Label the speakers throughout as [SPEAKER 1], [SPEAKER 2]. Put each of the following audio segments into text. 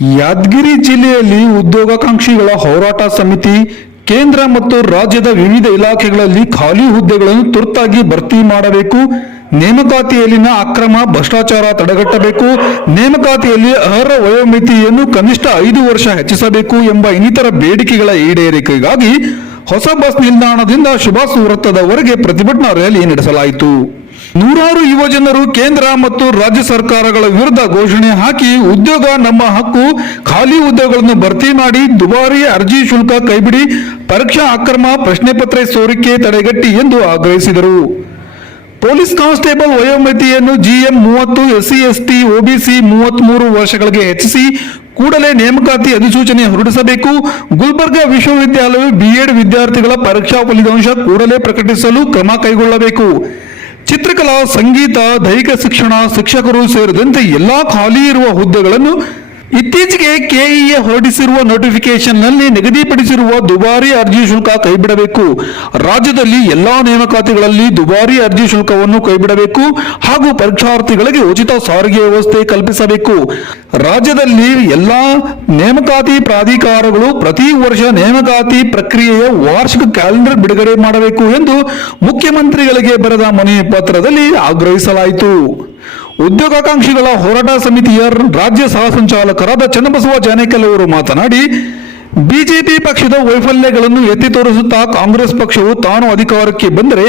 [SPEAKER 1] ಯಾದಗಿರಿ ಜಿಲ್ಲೆಯಲ್ಲಿ ಉದ್ಯೋಗಾಕಾಂಕ್ಷಿಗಳ ಹೋರಾಟ ಸಮಿತಿ, ಕೇಂದ್ರ ಮತ್ತು ರಾಜ್ಯದ ವಿವಿಧ ಇಲಾಖೆಗಳಲ್ಲಿ ಖಾಲಿ ಹುದ್ದೆಗಳನ್ನು ತುರ್ತಾಗಿ ಭರ್ತಿ ಮಾಡಬೇಕು. ನೇಮಕಾತಿಯಲ್ಲಿನ ಅಕ್ರಮ ಭ್ರಷ್ಟಾಚಾರ ತಡೆಗಟ್ಟಬೇಕು. ನೇಮಕಾತಿಯಲ್ಲಿ ಅರ್ಹ ವಯೋಮಿತಿಯನ್ನು ಕನಿಷ್ಠ ಐದು ವರ್ಷ ಹೆಚ್ಚಿಸಬೇಕು ಎಂಬ ಇನ್ನಿತರ ಬೇಡಿಕೆಗಳ ಈಡೇರಿಕೆಗಾಗಿ ಹೊಸ ಬಸ್ ನಿಲ್ದಾಣದಿಂದ ಶುಭಾಸು ವೃತ್ತದವರೆಗೆ ಪ್ರತಿಭಟನಾ ರ್ಯಾಲಿ ನಡೆಸಲಾಯಿತು. ನೂರಾರು ಯುವಜನರು ಕೇಂದ್ರ ಮತ್ತು ರಾಜ್ಯ ಸರ್ಕಾರಗಳ ವಿರುದ್ಧ ಘೋಷಣೆ ಹಾಕಿ ಉದ್ಯೋಗ ನಮ್ಮ ಹಕ್ಕು. ಖಾಲಿ ಹುದ್ದೆಗಳನ್ನು ಭರ್ತಿ ಮಾಡಿ ದುಬಾರಿ ಅರ್ಜಿ ಶುಲ್ಕ ಕೈಬಿಡಿ. ಪರೀಕ್ಷಾ ಅಕ್ರಮ ಪ್ರಶ್ನೆ ಪತ್ರ ಸೋರಿಕೆ ತಡೆಗಟ್ಟಿ ಎಂದು ಆಗ್ರಹಿಸಿದರು. ಪೊಲೀಸ್ ಕಾನ್ಸ್ಟೇಬಲ್ ವಯೋಮಿತಿಯನ್ನು ಜಿಎಂ ಮೂವತ್ತು, ಎಸ್ಸಿ, ಎಸ್ಟಿ, ಒಬಿಸಿ ಮೂವತ್ಮೂರು ವರ್ಷಗಳಿಗೆ ಹೆಚ್ಚಿಸಿ ಕೂಡಲೇ ನೇಮಕಾತಿ ಅಧಿಸೂಚನೆ ಹೊರಡಿಸಬೇಕು. ಗುಲ್ಬರ್ಗಾ ವಿಶ್ವವಿದ್ಯಾಲಯ ಬಿಎಡ್ ವಿದ್ಯಾರ್ಥಿಗಳ ಪರೀಕ್ಷಾ ಫಲಿತಾಂಶ ಕೂಡಲೇ ಪ್ರಕಟಿಸಲು ಕ್ರಮ ಕೈಗೊಳ್ಳಬೇಕು. ಚಿತ್ರಕಲಾ ಸಂಗೀತ ದೈಹಿಕ ಶಿಕ್ಷಣ ಶಿಕ್ಷಕರು ಸೇರಿದಂತೆ ಎಲ್ಲಾ ಖಾಲಿ ಇರುವ ಹುದ್ದೆಗಳನ್ನು ಇತ್ತೀಚೆಗೆ ಕೆಇಎ ಹೊರಡಿಸಿರುವ ನೋಟಿಫಿಕೇಶನ್ನಲ್ಲಿ ನಿಗದಿಪಡಿಸಿರುವ ದುಬಾರಿ ಅರ್ಜಿ ಶುಲ್ಕ ಕೈಬಿಡಬೇಕು. ರಾಜ್ಯದಲ್ಲಿ ಎಲ್ಲಾ ನೇಮಕಾತಿಗಳಲ್ಲಿ ದುಬಾರಿ ಅರ್ಜಿ ಶುಲ್ಕವನ್ನು ಕೈಬಿಡಬೇಕು ಹಾಗೂ ಪರೀಕ್ಷಾರ್ಥಿಗಳಿಗೆ ಉಚಿತ ಸಾರಿಗೆ ವ್ಯವಸ್ಥೆ ಕಲ್ಪಿಸಬೇಕು. ರಾಜ್ಯದಲ್ಲಿ ಎಲ್ಲಾ ನೇಮಕಾತಿ ಪ್ರಾಧಿಕಾರಗಳು ಪ್ರತಿ ವರ್ಷ ನೇಮಕಾತಿ ಪ್ರಕ್ರಿಯೆಯ ವಾರ್ಷಿಕ ಕ್ಯಾಲೆಂಡರ್ ಬಿಡುಗಡೆ ಮಾಡಬೇಕು ಎಂದು ಮುಖ್ಯಮಂತ್ರಿಗಳಿಗೆ ಬರೆದ ಮನವಿ ಪತ್ರದಲ್ಲಿ ಆಗ್ರಹಿಸಲಾಯಿತು. ಉದ್ಯೋಗಾಕಾಂಕ್ಷಿಗಳ ಹೋರಾಟ ಸಮಿತಿಯ ರಾಜ್ಯ ಸಹ ಸಂಚಾಲಕರಾದ ಚನ್ನಬಸವ ಜಾನೇಕಲ್ ಅವರು ಮಾತನಾಡಿ ಬಿಜೆಪಿ ಪಕ್ಷದ ವೈಫಲ್ಯಗಳನ್ನು ಎತ್ತಿ ತೋರಿಸುತ್ತಾ ಕಾಂಗ್ರೆಸ್ ಪಕ್ಷವು ತಾನು ಅಧಿಕಾರಕ್ಕೆ ಬಂದರೆ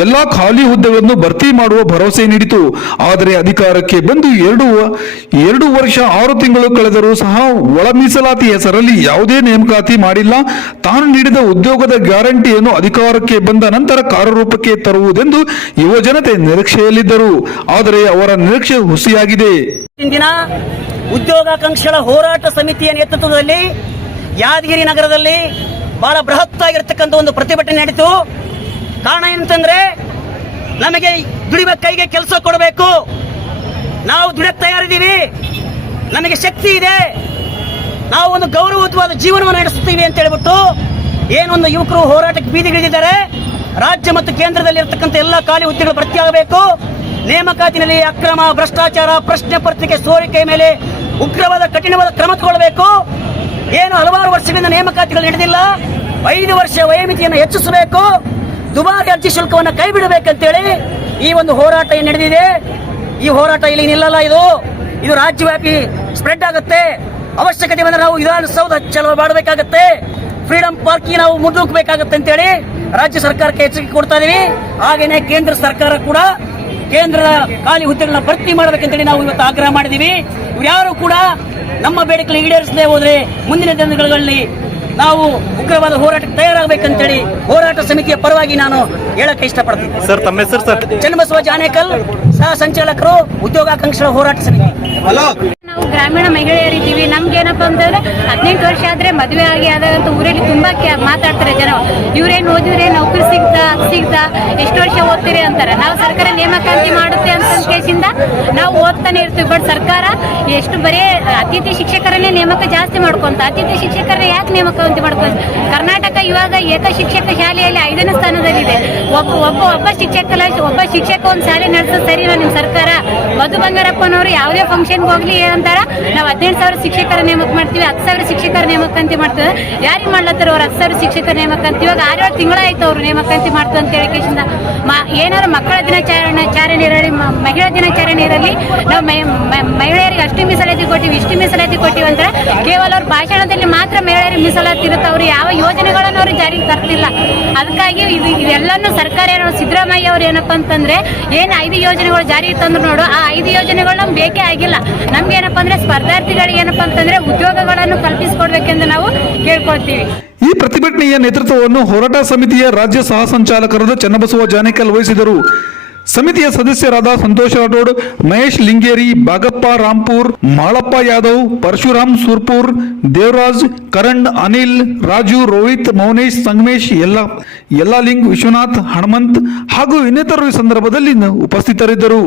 [SPEAKER 1] ಎಲ್ಲಾ ಖಾಲಿ ಹುದ್ದೆಗಳನ್ನು ಭರ್ತಿ ಮಾಡುವ ಭರವಸೆ ನೀಡಿತು. ಆದರೆ ಅಧಿಕಾರಕ್ಕೆ ಬಂದು ಎರಡು ಎರಡು ವರ್ಷ ಆರು ತಿಂಗಳು ಕಳೆದರೂ ಸಹ ಒಳ ಮೀಸಲಾತಿ ಹೆಸರಲ್ಲಿ ಯಾವುದೇ ನೇಮಕಾತಿ ಮಾಡಿಲ್ಲ. ತಾನು ನೀಡಿದ ಉದ್ಯೋಗದ ಗ್ಯಾರಂಟಿಯನ್ನು ಅಧಿಕಾರಕ್ಕೆ ಬಂದ ನಂತರ ಕಾರ್ಯರೂಪಕ್ಕೆ ತರುವುದೆಂದು ಯುವಜನತೆ ನಿರೀಕ್ಷೆಯಲ್ಲಿದ್ದರು. ಆದರೆ ಅವರ ನಿರೀಕ್ಷೆ ಹುಸಿಯಾಗಿದೆ.
[SPEAKER 2] ಉದ್ಯೋಗಾಕಾಂಕ್ಷಿಗಳ ಹೋರಾಟ ಸಮಿತಿಯ ನೇತೃತ್ವದಲ್ಲಿ ಯಾದಗಿರಿ ನಗರದಲ್ಲಿ ಬಹಳ ಬೃಹತ್ತಾಗಿರ್ತಕ್ಕಂಥ ಒಂದು ಪ್ರತಿಭಟನೆ ನಡೀತು. ಕಾರಣ ಏನಂತಂದ್ರೆ, ನಮಗೆ ದುಡಿಮೆ ಕೈಗೆ ಕೆಲಸ ಕೊಡಬೇಕು. ನಾವು ದುಡಿಯಕ್ಕೆ ತಯಾರಿದ್ದೀವಿ. ನಮಗೆ ಶಕ್ತಿ ಇದೆ. ನಾವು ಒಂದು ಗೌರವಯುತವಾದ ಜೀವನವನ್ನು ನಡೆಸುತ್ತೀವಿ ಅಂತ ಹೇಳ್ಬಿಟ್ಟು ಏನೊಂದು ಯುವಕರು ಹೋರಾಟಕ್ಕೆ ಬೀದಿಗಿಳಿದಿದ್ದಾರೆ ರಾಜ್ಯ ಮತ್ತು ಕೇಂದ್ರದಲ್ಲಿ ಇರತಕ್ಕಂಥ ಎಲ್ಲ ಖಾಲಿ ಹುದ್ದೆಗಳು ಭರ್ತಿಯಾಗಬೇಕು ನೇಮಕಾತಿನಲ್ಲಿ ಅಕ್ರಮ, ಭ್ರಷ್ಟಾಚಾರ, ಪ್ರಶ್ನೆ ಪತ್ರಿಕೆ ಸೋರಿಕೆ ಮೇಲೆ ಉಗ್ರವಾದ, ಕಠಿಣವಾದ ಕ್ರಮ ತಗೊಳ್ಳಬೇಕು ಏನು ಹಲವಾರು ವರ್ಷಗಳಿಂದ ನೇಮಕಾತಿಗಳು ನಡೆದಿಲ್ಲ. ಐದು ವರ್ಷ ವಯೋಮಿತಿಯನ್ನು ಹೆಚ್ಚಿಸಬೇಕು. ದುಬಾರಿ ಅರ್ಜಿ ಶುಲ್ಕವನ್ನು ಕೈ ಬಿಡಬೇಕಂತೇಳಿ ಈ ಒಂದು ಹೋರಾಟ ಏನು ನಡೆದಿದೆ. ಈ ಹೋರಾಟ ಇಲ್ಲಿ ನಿಲ್ಲಲ್ಲ ಇದು. ಇದು ರಾಜ್ಯವ್ಯಾಪಿ ಸ್ಪ್ರೆಡ್ ಆಗುತ್ತೆ. ಅವಶ್ಯಕತೆ ಬಂದರೆ ನಾವು ವಿಧಾನಸೌಧ ಚಲೋ ಮಾಡಬೇಕಾಗತ್ತೆ. ಫ್ರೀಡಂ ಪಾರ್ಕ್ ನಾವು ಮುನ್ನುಗ್ಗಬೇಕಾಗತ್ತೆ ಅಂತೇಳಿ ರಾಜ್ಯ ಸರ್ಕಾರಕ್ಕೆ ಎಚ್ಚರಿಕೆ ಕೊಡ್ತಾ ಇದೀವಿ. ಹಾಗೇನೆ ಕೇಂದ್ರ ಸರ್ಕಾರ ಕೂಡ ಕೇಂದ್ರದ ಖಾಲಿ ಹುದ್ದೆಗಳನ್ನ ಭರ್ತಿ ಮಾಡಬೇಕಂತೇಳಿ ನಾವು ಇವತ್ತು ಆಗ್ರಹ ಮಾಡಿದೀವಿ. ಇವರ್ಯಾರು ಯಾರು ಕೂಡ ನಮ್ಮ ಬೇಡಿಕೆ ಈಡೇರಿಸದೆ ಹೋದ್ರೆ ಮುಂದಿನ ದಿನಗಳಲ್ಲಿ ನಾವು ಉಗ್ರವಾದ ಹೋರಾಟಕ್ಕೆ ತಯಾರಾಗಬೇಕಂತೇಳಿ ಹೋರಾಟ ಸಮಿತಿಯ ಪರವಾಗಿ ನಾನು ಹೇಳಕ್ಕೆ ಇಷ್ಟಪಡ್ತೀನಿ.
[SPEAKER 3] ಸರ್ ತಮ್ಮ ಹೆಸರು ಸರ್?
[SPEAKER 2] ಚನ್ನಬಸವ ಜಾನೇಕಲ್ ಸಹ ಸಂಚಾಲಕರು ಉದ್ಯೋಗಾಕಾಂಕ್ಷಿಗಳ ಹೋರಾಟ ಸಮಿತಿ.
[SPEAKER 4] ನಾವು ಗ್ರಾಮೀಣ ಮಹಿಳೆಯರಿದ್ದೀವಿ ನಮ್ಗೆ ಏನಪ್ಪಾ ಅಂತಂದ್ರೆ ಹದಿನೆಂಟು ವರ್ಷ ಆದ್ರೆ ಮದುವೆ ಆಗಿ ಆದಂತ ಊರಲ್ಲಿ ತುಂಬಾ ಮಾತಾಡ್ತಾರೆ ಜನ. ಇವ್ರೇನು ಓದಿದ್ರೆ ನೌಕರಿ ಸಿಗ್ತಾ ಸಿಗ್ತಾ ಎಷ್ಟು ವರ್ಷ ಓದ್ತೀರಿ ಅಂತಾರೆ. ನಾವು ಸರ್ಕಾರ ನೇಮಕಾತಿ ಮಾಡುತ್ತೆ ನಾವು ಓದ್ತಾನೆ ಇರ್ತೀವಿ ಬಟ್ ಸರ್ಕಾರ ಎಷ್ಟು ಬರೀ ಅತಿಥಿ ಶಿಕ್ಷಕರನ್ನೇ ನೇಮಕ ಜಾಸ್ತಿ ಮಾಡ್ಕೊಂತ, ಅತಿಥಿ ಶಿಕ್ಷಕರನ್ನ ಯಾಕೆ ನೇಮಕಾತಿ ಮಾಡ್ಕೊಂತ? ಕರ್ನಾಟಕ ಇವಾಗ ಏಕ ಶಿಕ್ಷಕ ಶಾಲೆಯಲ್ಲಿ ಐದನೇ ಸ್ಥಾನದಲ್ಲಿದೆ. ಒಬ್ಬ ಒಬ್ಬ ಒಬ್ಬ ಶಿಕ್ಷಕ ಒಬ್ಬ ಶಿಕ್ಷಕ ಒಂದು ಶಾಲೆ ನಡೆಸೋದು ಸರಿ ನಿಮ್ಮ ಸರ್ಕಾರ. ಮಧು ಬಂಗಾರಪ್ಪನವರು ಯಾವುದೇ ಫಂಕ್ಷನ್ಗೆ ಹೋಗ್ಲಿ ಅಂತಾರ, ನಾವು ಹದಿನೆಂಟು ಸಾವಿರ ಶಿಕ್ಷಕರ ನೇಮಕ ಮಾಡ್ತೀವಿ, ಹತ್ತು ಸಾವಿರ ಶಿಕ್ಷಕರ ನೇಮಕಾತಿ ಮಾಡ್ತೀವಿ. ಯಾರಿಗೆ ಮಾಡ್ಲತ್ತಾರ ಅವ್ರು ಹತ್ತು ಸಾವಿರ ಶಿಕ್ಷಕರ ನೇಮಕಾತಿ? ಇವಾಗ ಆರೇಳು ತಿಂಗಳಾಯ್ತು ಅವ್ರು ನೇಮಕಾಂತಿ ಮಾಡ್ತು ಅಂತ ಹೇಳಿಕೆಶಿಂದ ಏನಾದ್ರು ಮಕ್ಕಳ ದಿನಾಚರಣೆ ಚಾರಣೆ ಇರಲಿ ಮಹಿಳಾ ದಿನಾಚರಣೆ ಇರಲಿ ನಾವು ಮಹಿ- ಮ- ಮಹಿಳೆಯರಿಗೆ ಅಷ್ಟು ಮೀಸಲಾತಿ ಕೊಟ್ಟಿವಿ ಇಷ್ಟು ಮೀಸಲಾತಿ ಕೊಟ್ಟಿವಿ ಅಂದ್ರೆ ಕೇವಲ ಅವ್ರ ಭಾಷಣದಲ್ಲಿ ಮಾತ್ರ ಮಹಿಳೆಯರಿಗೆ ಮೀಸಲಾತಿ ಇರುತ್ತೆ. ಅವರು ಯಾವ ಯೋಜನೆಗಳನ್ನು ಅವರು ಜಾರಿಗೆ ತರ್ತಿಲ್ಲ. ಅದಕ್ಕಾಗಿ ಇದು ಇದೆಲ್ಲನೂ ಸರ್ಕಾರ ಏನೋ ಸಿದ್ದರಾಮಯ್ಯ ಅವ್ರು ಏನಪ್ಪಾ ಅಂತಂದ್ರೆ ಏನು ಐದು ಯೋಜನೆಗಳು ಜಾರಿಗೆ ತಂದ್ರು ನೋಡು, ಆ ಐದು ಯೋಜನೆಗಳು ನಮ್ಗೆ ಬೇಕೇ ಆಗಿಲ್ಲ. ನಮ್ಗೆ ಏನಪ್ಪ ಅಂದ್ರೆ ಸ್ಪರ್ಧಾರ್ಥಿಗಳಿಗೆ ಏನಪ್ಪಾ ಅಂತಂದ್ರೆ ಉದ್ಯೋಗಗಳನ್ನು ಕಲ್ಪಿಸಿಕೊಡ್ಬೇಕೆಂದು ನಾವು ಕೇಳ್ಕೊಳ್ತೀವಿ.
[SPEAKER 1] ಈ ಪ್ರತಿಭಟನೆಯ ನೇತೃತ್ವವನ್ನು ಹೋರಾಟ ಸಮಿತಿಯ ರಾಜ್ಯ ಸಹ ಸಂಚಾಲಕರಾದ ಚನ್ನಬಸವ ಜಾನೇಕಲ್ ವಹಿಸಿದರು ಸಮಿತಿಯ ಸದಸ್ಯರಾದ ಸಂತೋಷ್ ರಾಠೋಡ್, ಮಹೇಶ್ ಲಿಂಗೇರಿ, ಬಾಗಪ್ಪ ರಾಂಪುರ್, ಮಾಳಪ್ಪ ಯಾದವ್, ಪರಶುರಾಮ್ ಸೂರ್ಪುರ್, ದೇವರಾಜ್, ಕರಣ್, ಅನಿಲ್, ರಾಜು, ರೋಹಿತ್, ಮೌನೇಶ್, ಸಂಗಮೇಶ್, ಎಲ್ಲ ಯಲ್ಲಾಲಿಂಗ್ ವಿಶ್ವನಾಥ್ ಹನುಮಂತ್ ಹಾಗೂ ಇನ್ನಿತರರು ಈ ಸಂದರ್ಭದಲ್ಲಿ ಉಪಸ್ಥಿತರಿದ್ದರು.